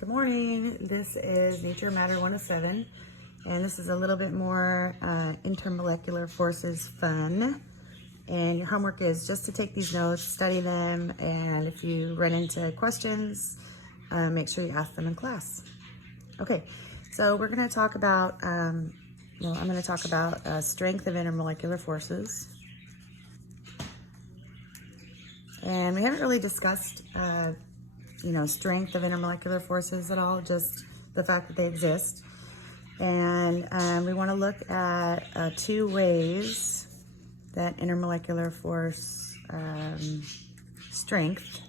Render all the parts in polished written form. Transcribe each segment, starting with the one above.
Good morning. This is Nature Matter 107, and this is a little bit more intermolecular forces fun. And your homework is just to take these notes, study them, and if you run into questions, make sure you ask them in class. Okay, so we're going to talk about, I'm going to talk about strength of intermolecular forces. And we haven't really discussed strength of intermolecular forces at all, just the fact that they exist. And we want to look at two ways that intermolecular force strength,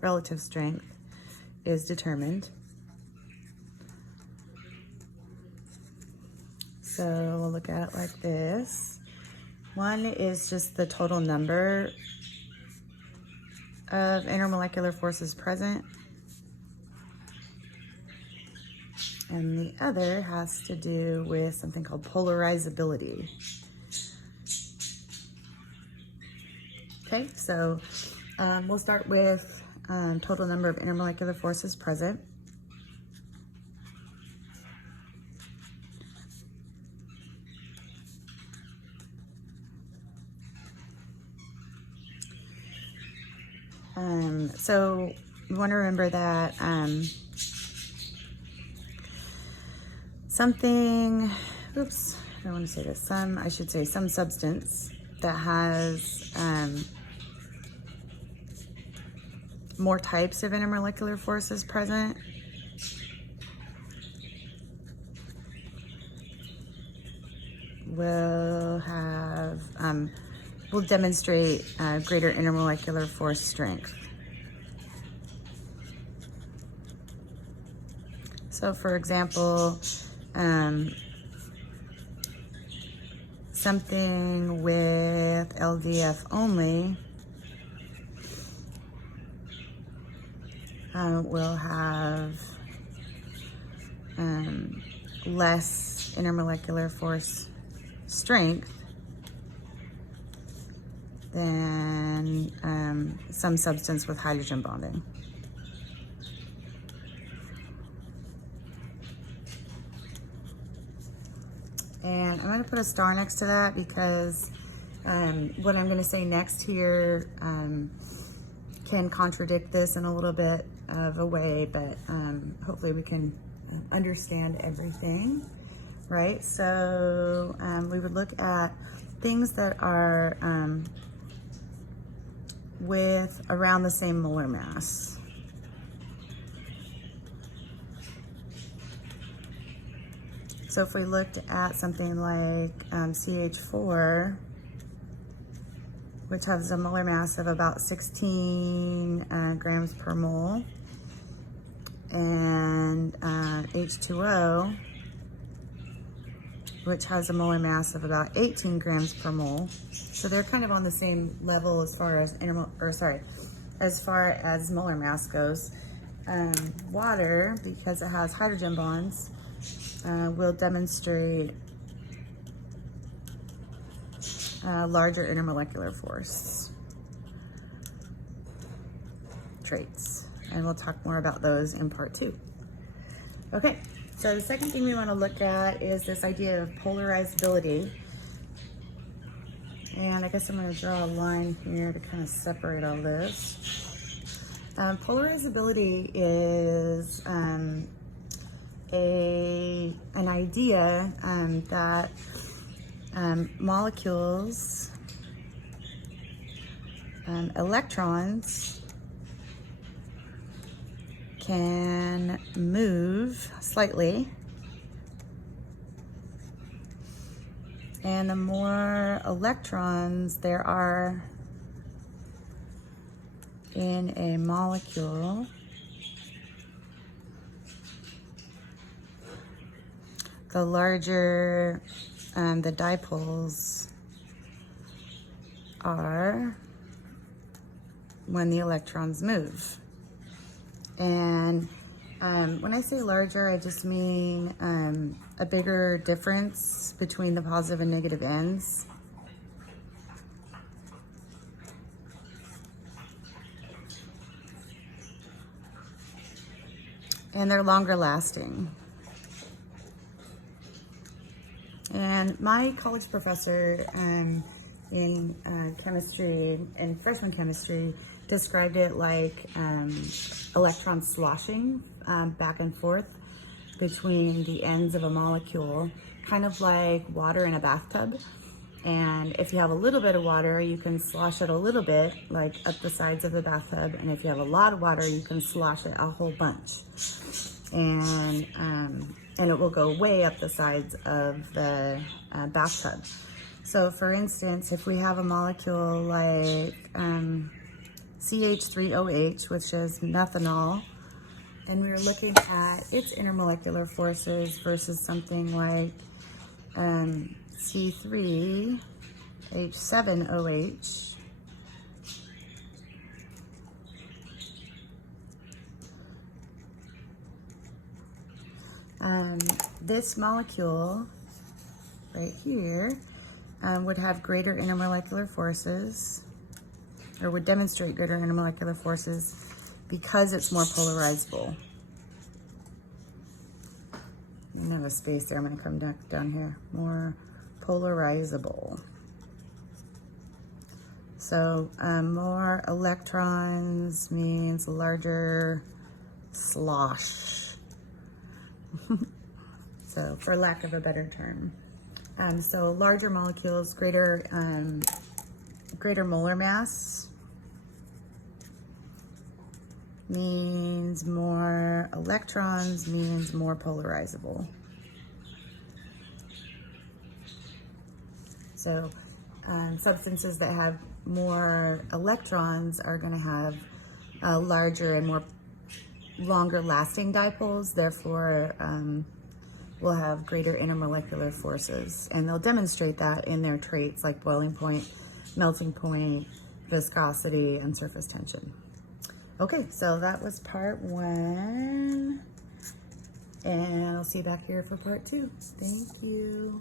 relative strength, is determined. So we'll look at it like this. One is just the total number of intermolecular forces present, and the other has to do with something called polarizability. Okay, so we'll start with total number of intermolecular forces present. So you want to remember that some substance that has more types of intermolecular forces present will demonstrate greater intermolecular force strength. So for example, something with LDF only will have less intermolecular force strength than some substance with hydrogen bonding. And I'm going to put a star next to that because what I'm going to say next here can contradict this in a little bit of a way, but hopefully we can understand everything, right? So we would look at things that are with around the same molar mass. So if we looked at something like CH4, which has a molar mass of about 16 grams per mole, and H2O, which has a molar mass of about 18 grams per mole. So they're kind of on the same level as far as molar mass goes. Water, because it has hydrogen bonds, will demonstrate larger intermolecular force traits. And we'll talk more about those in part 2. Okay, so the second thing we want to look at is this idea of polarizability. And I guess I'm going to draw a line here to kind of separate all this. Polarizability is an idea that molecules, electrons, can move slightly, and the more electrons there are in a molecule, the larger the dipoles are when the electrons move. And when I say larger, I just mean a bigger difference between the positive and negative ends. and they're longer lasting. And my college professor in chemistry and freshman chemistry described it like electrons sloshing back and forth between the ends of a molecule, kind of like water in a bathtub. And if you have a little bit of water, you can slosh it a little bit, like up the sides of the bathtub. And if you have a lot of water, you can slosh it a whole bunch. And it will go way up the sides of the bathtub. So for instance, if we have a molecule like CH3OH, which is methanol, and we're looking at its intermolecular forces versus something like C3H7OH, this molecule right here would have greater intermolecular forces, or would demonstrate greater intermolecular forces because it's more polarizable. I don't have a space there, I'm gonna come down here. More polarizable. So more electrons means larger slosh. So for lack of a better term. So larger molecules, greater molar mass means more electrons, means more polarizable. So substances that have more electrons are going to have larger and longer lasting dipoles, therefore will have greater intermolecular forces, and they'll demonstrate that in their traits like boiling point, melting point, viscosity, and surface tension. Okay, so that was part 1, and I'll see you back here for part 2. Thank you.